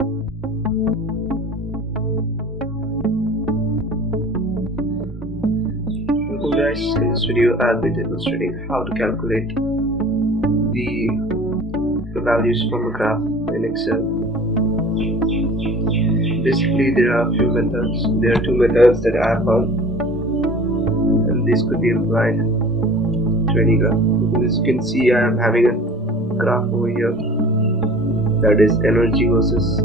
Hello guys, in this video I'll be demonstrating how to calculate the values from a graph in Excel. Basically there are a few methods. There are two methods that I have found, and this could be applied to any graph. As you can see, I am having a graph over here that is energy versus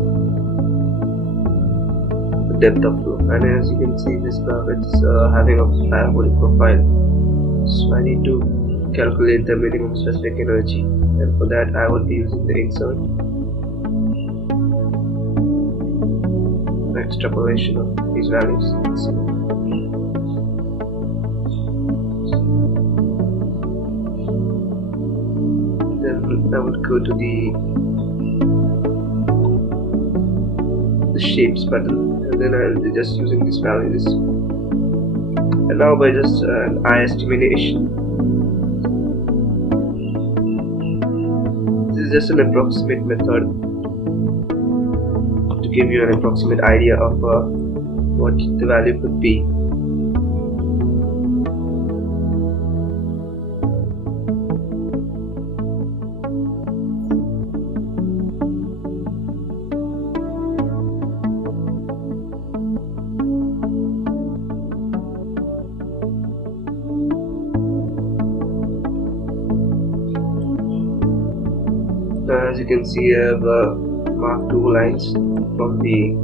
the depth of flow, and as you can see this graph it's having a parabolic profile. So I need to calculate the minimum specific energy, and for that I will be using the insert extrapolation of these values. Then I would go to the shapes button, and then I'll be just using these values. And now by just an eye estimation, this is just an approximate method to give you an approximate idea of what the value could be. As you can see, I have marked two lines from the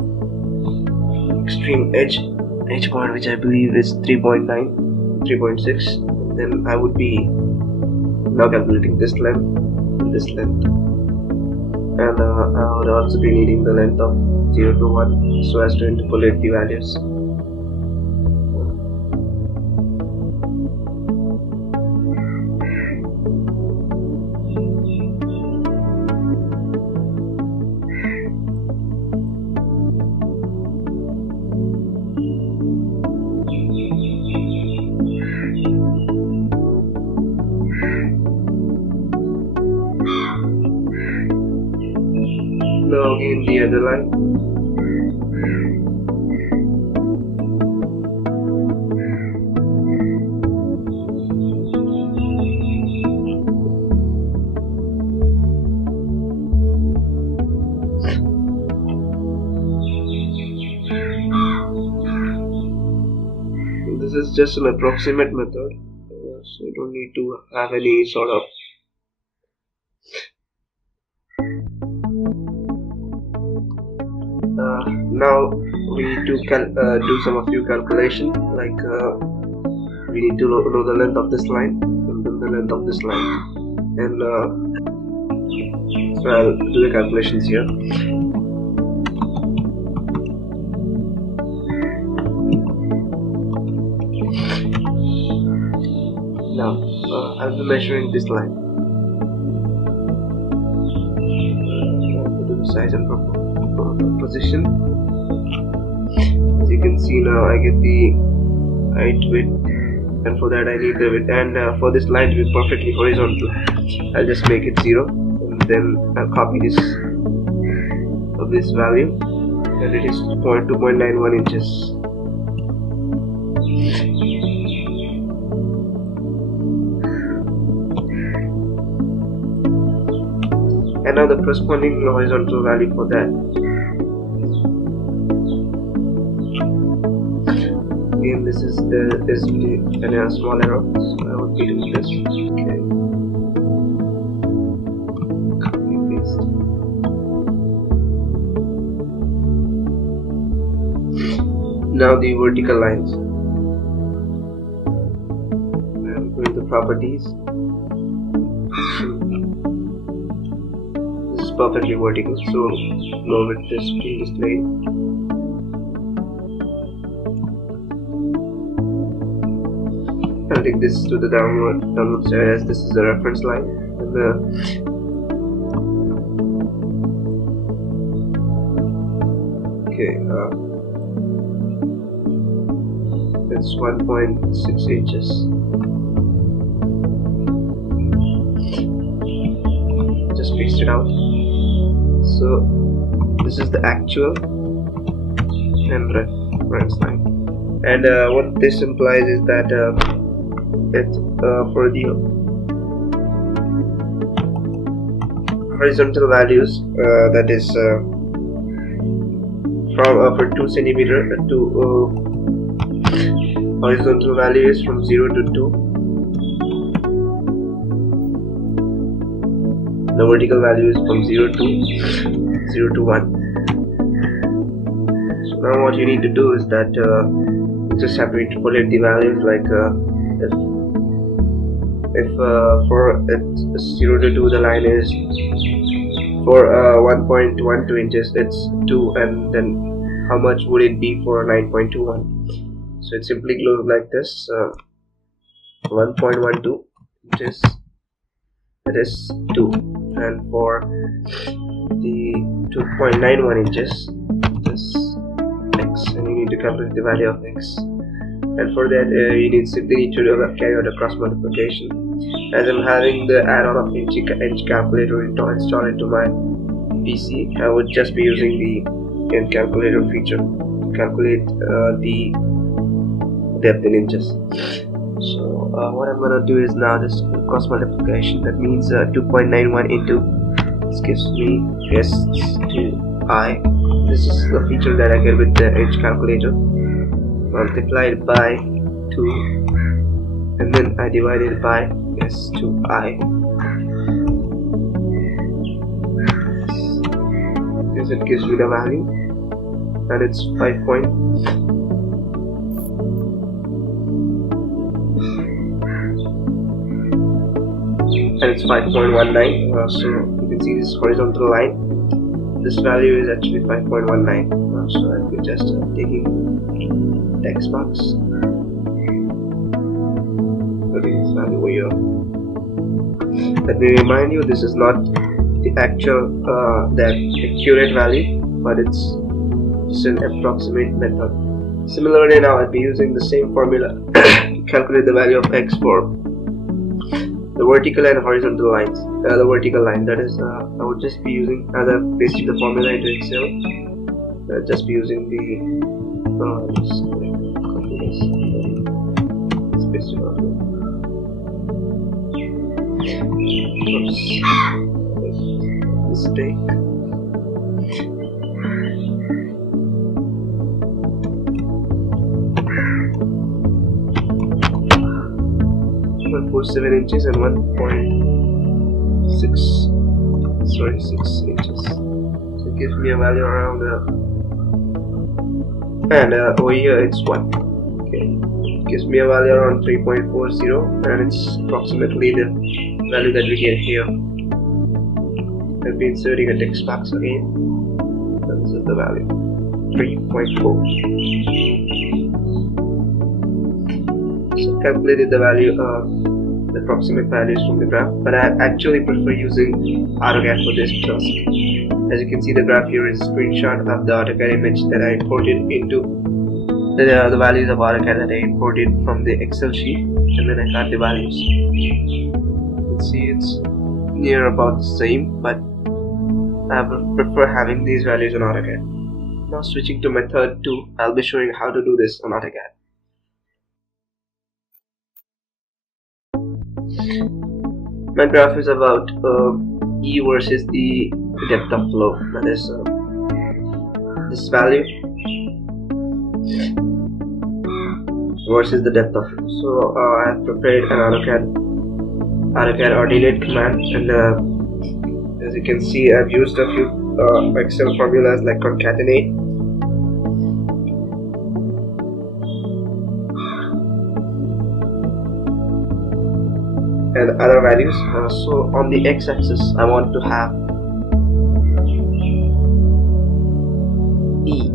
extreme edge point, which I believe is 3.9, 3.6. Then I would be now calculating this length and this length, and I would also be needing the length of 0 to 1 so as to interpolate the values. Now again the other line. This is just an approximate method, so you don't need to have any sort of now we need to do some few calculation, like we need to know the length of this line and then the length of this line, and so I'll do the calculations here. Now I'll be measuring this line. Put the size and position. As you can see, now I get the height, width, and for that I need the width, and for this line to be perfectly horizontal I'll just make it 0, and then I'll copy this value, and it is 2.91 inches. And now the corresponding horizontal value for that. Again, this is the and a small error, so I would be doing this. Okay. Copy paste. Now the vertical lines. I'm going to properties. Perfectly vertical, so no width is being displayed. I'll take this to the downward side, as this is the reference line, and it's 1.6 inches. Just paste it out. So this is the actual and reference line. And what this implies is that for the horizontal values, that is from for 2 centimeter to horizontal value is from 0 to 2. The vertical value is from 0 to 1. So now what you need to do is that you just have to interpolate the values, like if for 0 to 2 the line is for 1.12 inches, it's 2, and then how much would it be for 9.21? So it simply goes like this: 1.12 inches, that is 2, and for the 2.91 inches, this x, and you need to calculate the value of x. And for that you simply need to carry out a cross multiplication. As I'm having the add-on of inch calculator installed into my PC, I would just be using the inch calculator feature to calculate the depth in inches. So what I'm gonna do is now this cross multiplication. That means 2.91 into, this gives me S2I. This is the feature that I get with the inch calculator. Multiplied by 2, and then I divide it by S2I. Because it gives me the value, and it's 5 point. And it's 5.19. So you can see this horizontal line. This value is actually 5.19. So I'll be just taking text box, putting this value over here. Let me remind you, this is not the actual that accurate value, but it's just an approximate method. Similarly, now I'll be using the same formula to calculate the value of x for the vertical and horizontal lines. The vertical line, that is, I would just be using, as I've pasted the formula into Excel, I'll just be using the just copy this, paste it out here. Oops, mistake. .47 inches and 1.6, sorry, 6 inches. So it gives me a value around and over here it's 1. Okay, it gives me a value around 3.40, and it's approximately the value that we get here. I'll be inserting a text box again, and this is the value, 3.4. So calculated the value of the approximate values from the graph, but I actually prefer using AutoCAD for this task. As you can see, the graph here is a screenshot of the AutoCAD image that I imported into the values of AutoCAD that I imported from the Excel sheet, and then I got the values. You can see it's near about the same, but I prefer having these values on AutoCAD. Now switching to method 2, I'll be showing how to do this on AutoCAD. My graph is about E versus the depth of flow, that is this value versus the depth of flow. So I have prepared an AutoCAD ordinate command, and as you can see, I've used a few Excel formulas like concatenate, and other values. So on the x-axis I want to have E.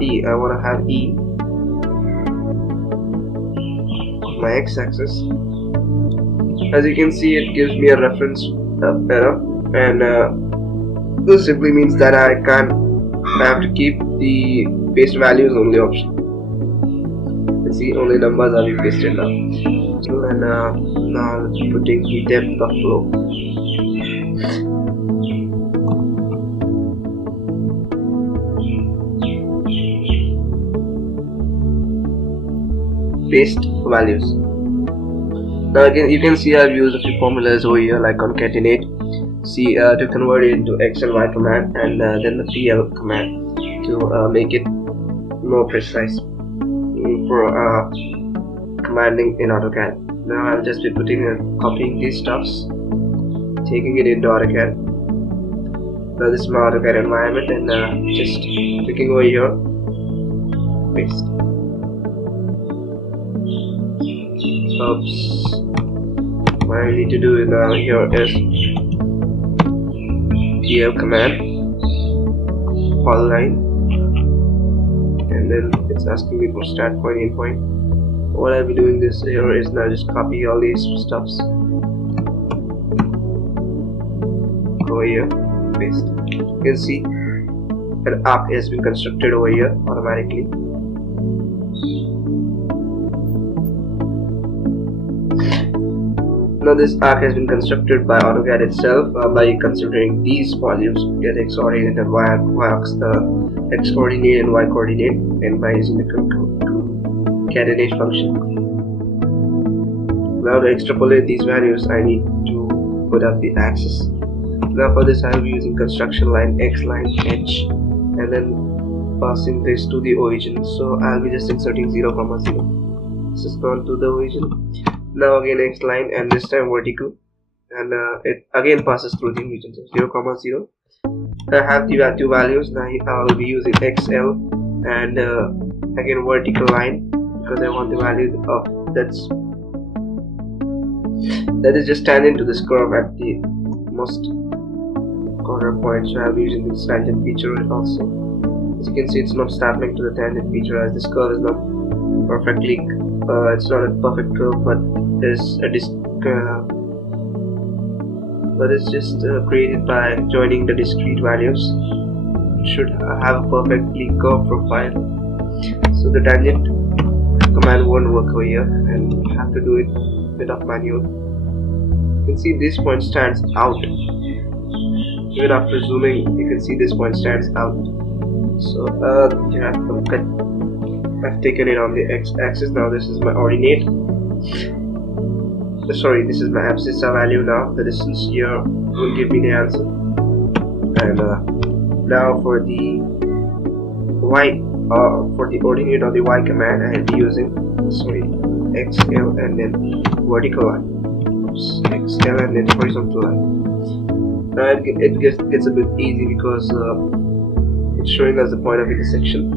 E. I want to have E on my x-axis. As you can see, it gives me a reference error, and this simply means that I have to keep the paste values only option. You see, only numbers are being pasted now. So vertical, and now putting the depth of flow. Paste values. Now again you can see I've used a few formulas over here like concatenate, see to convert it into X and Y command, and then the PL command to make it more precise for commanding in AutoCAD. Now I'll just be copying these stuffs, taking it into AutoCAD. Now this is my AutoCAD environment, and just clicking over here, paste. Oops. What I need to do now here is PL command, polyline, and then it's asking me for start point, end point. What I'll be doing this here is now just copy all these stuffs, go here, paste. You can see an arc has been constructed over here automatically. Now this arc has been constructed by AutoCAD itself by considering these values, get X coordinate and Y X coordinate and Y coordinate, and by using the concatenate function. Now to extrapolate these values, I need to put up the axis. Now for this I will be using construction line, X line, H, and then passing this to the origin. So I'll be just inserting 0, 0. This is gone to the origin. Now again X line, and this time vertical, and it again passes through the origin. So 0, 0. I have the two values. Now I will be using XL and again vertical line, because I want the value of that is just tangent to this curve at the most corner point. So I'll be using this tangent feature also. As you can see, it's not snapping to the tangent feature, as this curve is not perfectly it's not a perfect curve, but it's just created by joining the discrete values. It should have a perfectly curved profile. So the tangent command won't work over here, and you have to do it a bit of manual. You can see this point stands out. Even after zooming, you can see this point stands out. So you have to cut. I've taken it on the x-axis. Now this is my ordinate. Sorry, this is my abscissa value. Now the distance here will give me the answer. And now for the y, for the ordinate or the y command, I'll be using XL and then vertical line. Oops, XL and then horizontal line. Now it gets a bit easy because it's showing us the point of intersection.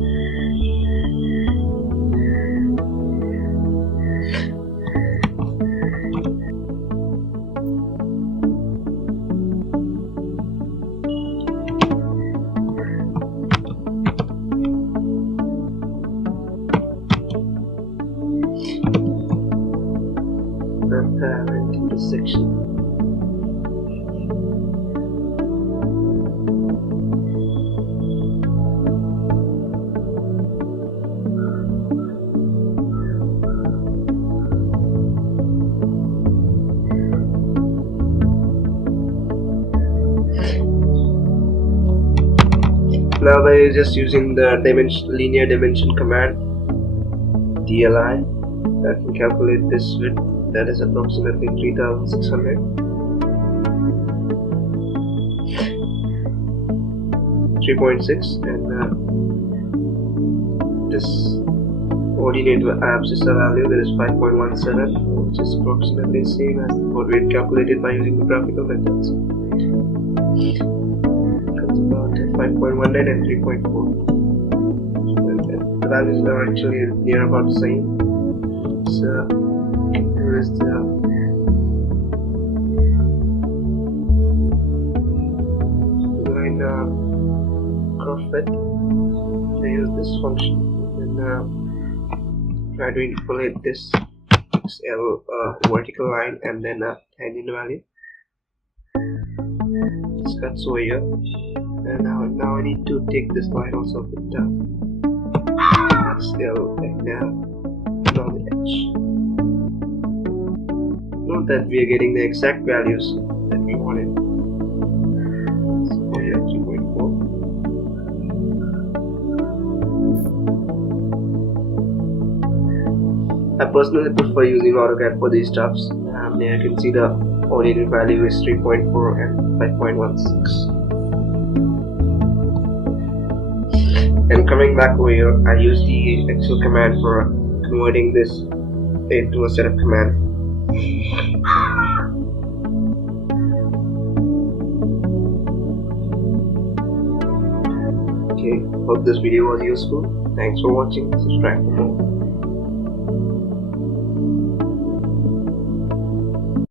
Intersection. Now by just using the linear dimension command, DLI, I can calculate this width. That is approximately 3600. 3.6, and this ordinate abscissa value, that is 5.17, which is approximately the same as what we had calculated by using the graphical methods. Comes about 5.19 and 3.4. The values are actually near about the same. So here is the line curve fit. I use this function and try to interpolate this XL vertical line and then a tangent value. This cuts over here, and now I need to take this line also with the XL and now the edge. note that we are getting the exact values that we wanted. So here 3.4. I personally prefer using AutoCAD for these stuffs. Here you can see the ordinate value is 3.4 and 5.16. And coming back over here, I use the Excel command for converting this into a set of commands. Okay, hope this video was useful. Thanks for watching. Subscribe for more.